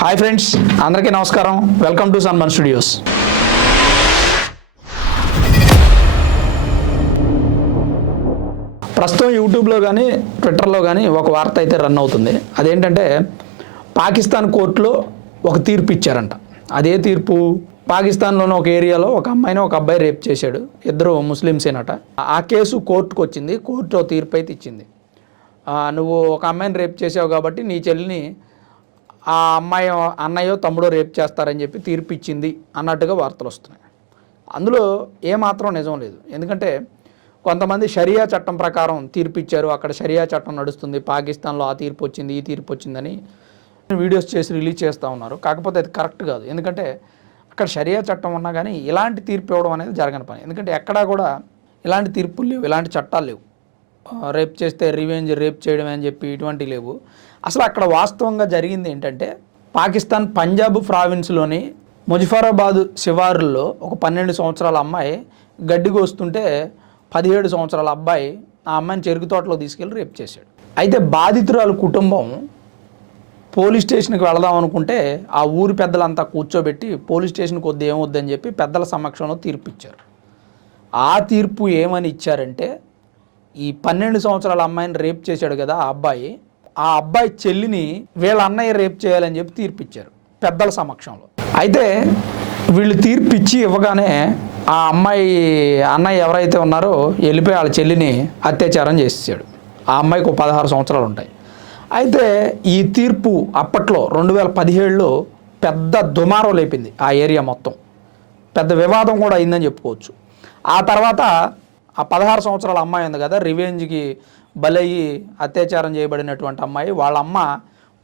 Hi friends అందరికీ నమస్కారం. Welcome to సన్మన్ studios ప్రస్తుతం యూట్యూబ్లో కానీ ట్విట్టర్లో కానీ ఒక వార్త అయితే రన్ అవుతుంది. అదేంటంటే పాకిస్తాన్ కోర్టులో ఒక తీర్పు ఇచ్చారంట. అదే తీర్పు పాకిస్తాన్లోని ఒక ఏరియాలో ఒక అమ్మాయిని ఒక అబ్బాయి రేప్ చేశాడు. ఇద్దరు ముస్లిమ్సేనట. ఆ కేసు కోర్టుకు వచ్చింది కోర్టు తీర్పు అయితే ఇచ్చింది. నువ్వు ఒక అమ్మాయిని రేప్ చేసావు కాబట్టి నీ చెల్లిని ఆ అమ్మాయి అన్నయ్యో తమ్ముడో రేప్ చేస్తారని చెప్పి తీర్పు ఇచ్చింది అన్నట్టుగా వార్తలు వస్తున్నాయి. అందులో ఏమాత్రం నిజం లేదు. ఎందుకంటే కొంతమంది షరియా చట్టం ప్రకారం తీర్పు ఇచ్చారు అక్కడ షరియా చట్టం నడుస్తుంది. పాకిస్తాన్లో ఆ తీర్పు వచ్చింది ఈ తీర్పు వచ్చిందని వీడియోస్ చేసి రిలీజ్ చేస్తూ ఉన్నారు. కాకపోతే అది కరెక్ట్ కాదు. ఎందుకంటే అక్కడ షరియా చట్టం ఉన్నా కానీ ఇలాంటి తీర్పు ఇవ్వడం అనేది జరగని పని. ఎందుకంటే ఎక్కడా కూడా ఇలాంటి తీర్పులు లేవు. ఇలాంటి చట్టాలు లేవు. రేప్ చేస్తే రివెంజ్ రేప్ చేయడం అని చెప్పి ఇటువంటివి లేవు. అసలు అక్కడ వాస్తవంగా జరిగింది ఏంటంటే పాకిస్తాన్ పంజాబ్ ప్రావిన్స్లోని ముజఫరాబాద్ శివారుల్లో ఒక పన్నెండు సంవత్సరాల అమ్మాయి గడ్డి కోస్తుంటే పదిహేడు సంవత్సరాల అబ్బాయి ఆ అమ్మాయిని చెరుకు తోటలో తీసుకెళ్ళి రేప్ చేశాడు. అయితే బాధితురాలు కుటుంబం పోలీస్ స్టేషన్కి వెళదాం అనుకుంటే ఆ ఊరి పెద్దలంతా కూర్చోబెట్టి పోలీస్ స్టేషన్కి వద్దు ఏమొద్దని చెప్పి పెద్దల సమక్షంలో తీర్పు ఇచ్చారు ఆ తీర్పు ఏమని ఇచ్చారంటే ఈ పన్నెండు సంవత్సరాల అమ్మాయిని రేప్ చేశాడు కదా ఆ అబ్బాయి. ఆ అబ్బాయి చెల్లిని వీళ్ళ అన్నయ్య రేప్ చేయాలని చెప్పి తీర్పిచ్చారు పెద్దల సమక్షంలో. అయితే వీళ్ళు తీర్పిచ్చి ఇవ్వగానే ఆ అమ్మాయి అన్నయ్య ఎవరైతే ఉన్నారో వెళ్ళిపోయి వాళ్ళ చెల్లిని అత్యాచారం చేసేసాడు. ఆ అమ్మాయికి ఒక పదహారు సంవత్సరాలు ఉంటాయి. అయితే ఈ తీర్పు అప్పట్లో రెండు వేల పదిహేడులో పెద్ద దుమారం లేపింది ఆ ఏరియా మొత్తం. పెద్ద వివాదం కూడా అయిందని చెప్పుకోవచ్చు. ఆ తర్వాత ఆ పదహారు సంవత్సరాల అమ్మాయి ఉంది కదా రివెంజ్కి బలయ్యి అత్యాచారం చేయబడినటువంటి అమ్మాయి వాళ్ళ అమ్మ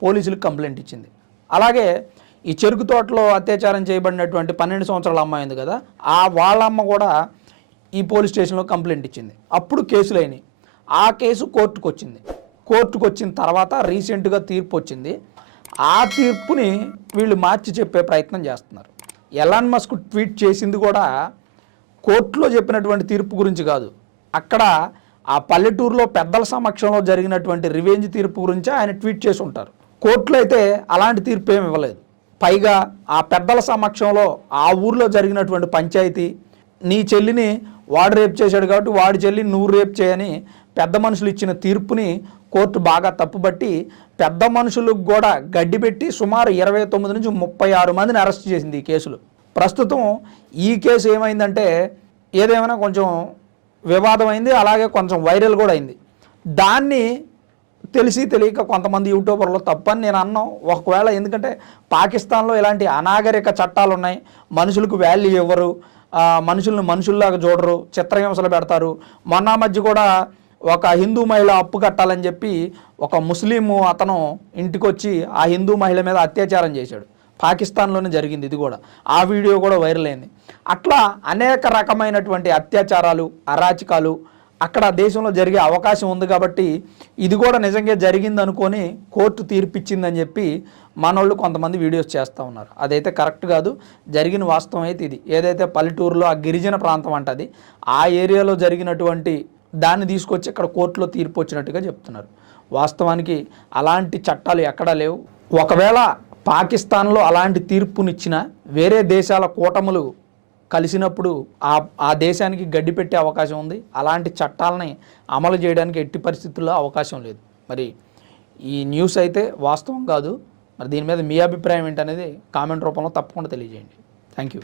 పోలీసులకు కంప్లైంట్ ఇచ్చింది. అలాగే ఈ చెరుకు తోటలో అత్యాచారం చేయబడినటువంటి పన్నెండు సంవత్సరాల అమ్మాయి ఉంది కదా ఆ వాళ్ళ అమ్మ కూడా ఈ పోలీస్ స్టేషన్లో కంప్లైంట్ ఇచ్చింది. అప్పుడు కేసులు అయినాయి. ఆ కేసు కోర్టుకు వచ్చింది. కోర్టుకు వచ్చిన తర్వాత రీసెంట్గా తీర్పు వచ్చింది. ఆ తీర్పుని వీళ్ళు మార్చి చెప్పే ప్రయత్నం చేస్తున్నారు. ఎలాన్ మస్క్ ట్వీట్ చేసింది కూడా కోర్టులో చెప్పినటువంటి తీర్పు గురించి కాదు. అక్కడ ఆ పల్లెటూరులో పెద్దల సమక్షంలో జరిగినటువంటి రివెంజ్ తీర్పు గురించి ఆయన ట్వీట్ చేసి ఉంటారు. కోర్టులో అయితే అలాంటి తీర్పు ఏమి ఇవ్వలేదు. పైగా ఆ పెద్దల సమక్షంలో ఆ ఊర్లో జరిగినటువంటి పంచాయతీ నీ చెల్లిని వాడు రేపు చేశాడు కాబట్టి వాడి చెల్లిని నువ్వు రేపు చేయని పెద్ద మనుషులు ఇచ్చిన తీర్పుని కోర్టు బాగా తప్పుబట్టి పెద్ద మనుషులకు కూడా గడ్డి పెట్టి సుమారు ఇరవై తొమ్మిది నుంచి ముప్పై ఆరు మందిని అరెస్ట్ చేసింది ఈ కేసులు. ప్రస్తుతం ఈ కేసు ఏమైందంటే ఏదేమైనా కొంచెం వివాదమైంది అలాగే కొంచెం వైరల్ కూడా అయింది. దాన్ని తెలిసి తెలియక కొంతమంది యూట్యూబర్లు తప్పని నేను అన్నాం. ఒకవేళ ఎందుకంటే పాకిస్తాన్లో ఇలాంటి అనాగరిక చట్టాలు ఉన్నాయి. మనుషులకు వాల్యూ ఇవ్వరు. మనుషులను మనుషుల్లాగా చూడరు. చిత్రహింసలు పెడతారు. మొన్న మధ్య కూడా ఒక హిందూ మహిళ అప్పు కట్టాలని చెప్పి ఒక ముస్లిం అతను ఇంటికొచ్చి ఆ హిందూ మహిళ మీద అత్యాచారం చేశాడు. పాకిస్తాన్లోనే జరిగింది ఇది కూడా. ఆ వీడియో కూడా వైరల్ అయింది. అట్లా అనేక రకమైనటువంటి అత్యాచారాలు అరాచకాలు అక్కడ దేశంలో జరిగే అవకాశం ఉంది కాబట్టి ఇది కూడా నిజంగా జరిగింది అనుకొని కోర్టు తీర్పిచ్చిందని చెప్పి మనోళ్ళు కొంతమంది వీడియోస్ చేస్తూ ఉన్నారు. అదైతే కరెక్ట్ కాదు. జరిగిన వాస్తవం అయితే ఇది. ఏదైతే పల్లెటూరులో ఆ గిరిజన ప్రాంతం అంటది ఆ ఏరియాలో జరిగినటువంటి దాన్ని తీసుకొచ్చి ఇక్కడ కోర్టులో తీర్పు వచ్చినట్టుగా చెప్తున్నారు. వాస్తవానికి అలాంటి చట్టాలు ఎక్కడా లేవు. ఒకవేళ పాకిస్తాన్లో అలాంటి తీర్పునిచ్చిన వేరే దేశాల కూటములు కలిసినప్పుడు ఆ ఆ దేశానికి గడ్డి పెట్టే అవకాశం ఉంది. అలాంటి చట్టాలని అమలు చేయడానికి ఎట్టి పరిస్థితుల్లో అవకాశం లేదు. మరి ఈ న్యూస్ అయితే వాస్తవం కాదు. మరి దీని మీద మీ అభిప్రాయం ఏంటనేది కామెంట్ రూపంలో తప్పకుండా తెలియజేయండి. Thank you.